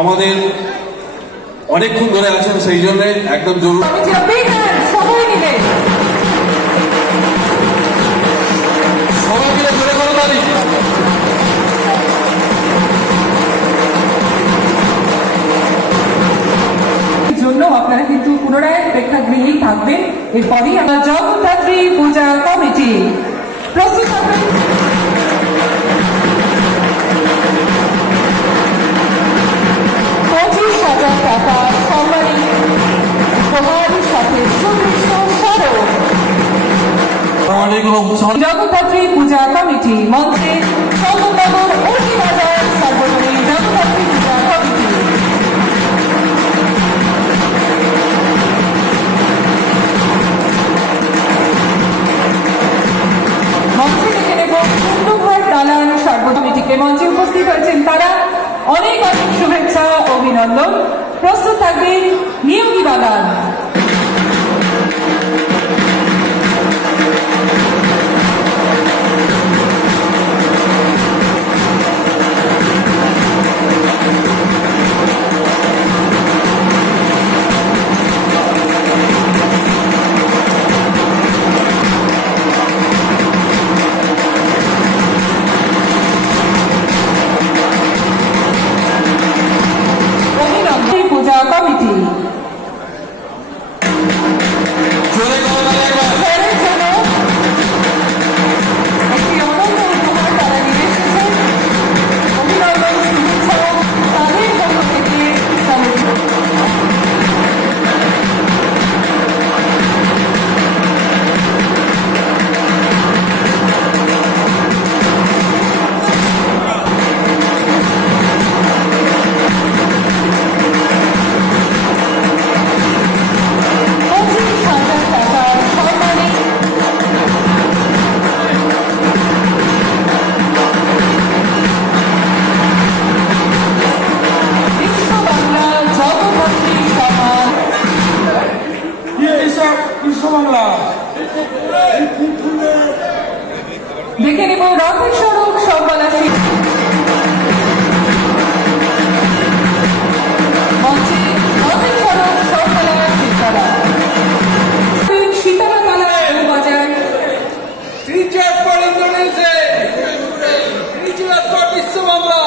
আমাদের অনেকক্ষণ ধরে আছেন, সেই জন্য একদম জরুরি সবাই মিলে ধরে করো দাঁড়ি। জন্য আপনারা কিন্তু পুনরায় প্রেক্ষাগৃহেই থাকবেন। এরপরই আমরা জগদ্ধাত্রী পূজা কমিটি প্রস্তুত থাকবেন। 25,000 টাকা সম্মানী উপহারের সাথে সুদৃশ্য স্মারক। জগদ্ধাত্রী পূজা কমিটি মঞ্চে চন্দননগর বাজার সার্বজনীন জগদ্ধাত্রী পূজা কমিটি। মঞ্চে দেখে নেব কুন্ডুঘর দালান সর্বকমিটিকে। মঞ্চে উপস্থিত হয়েছেন তারা। অনেক অনেক শুভেচ্ছা, অভিনন্দন। প্রস্তুত থাকবেন নিয়োগী বাগান। পূজা কমিটি একটি অনন্য উপহার তারা নিয়ে এসেছেন। অভিনন্দন, শুভেচ্ছা তাদের পক্ষ থেকে। দেখে নেব রথের সড়ক সর্বনাশী মঞ্চে রথের সড়ক সর্বনাশী শীতলা শীতলা বাজার বিশ্ব বাংলা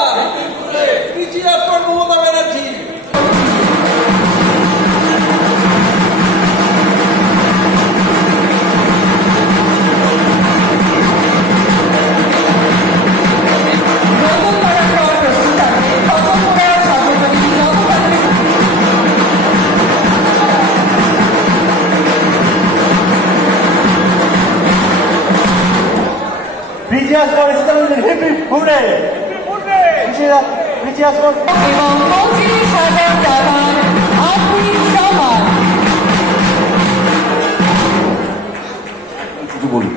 মমতা ব্যানার্জি। এবং 25,000 টাকা আর্থিক সম্মান। বলুন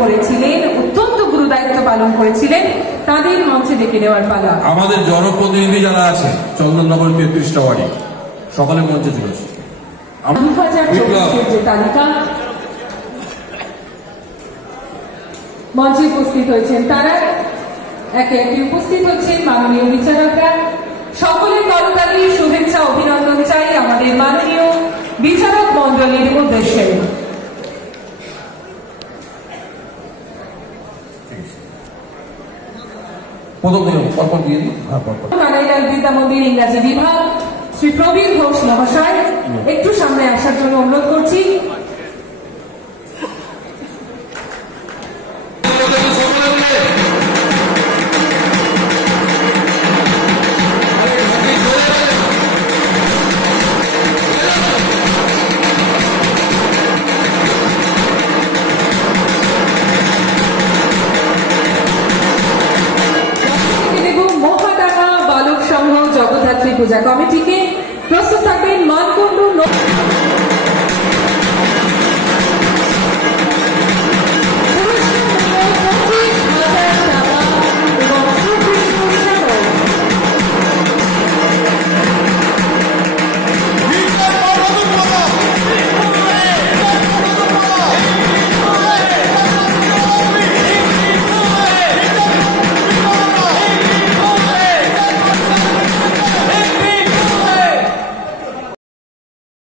করেছিলেন, অত্যন্ত গুরু দায়িত্ব পালন করেছিলেন, তাদের মঞ্চে ডেকে নেওয়ার পালা। আমাদের জনপ্রতিনিধি যারা আছে চন্দননগর 33টা ওয়ার্ডে সকালে মঞ্চে ছিল। 2024 যে তালিকা মঞ্চে উপস্থিত হয়েছেন তারা। একে একে উপস্থিত হচ্ছেন মাননীয় বিচারকরা। সকলের করতালি, শুভেচ্ছা, অভিনন্দন চাই আমাদের মাননীয় বিচারক মন্ডলীর উদ্দেশ্যে। কানাইলাল বিদ্যা মন্দির ইংরাজি বিভাগ শ্রী প্রবীর ঘোষ মহাশয় একটু সামনে আসার জন্য অনুরোধ করছি। পূজা কমিটিকে। প্রস্তুত থাকবেন মানকুণ্ডু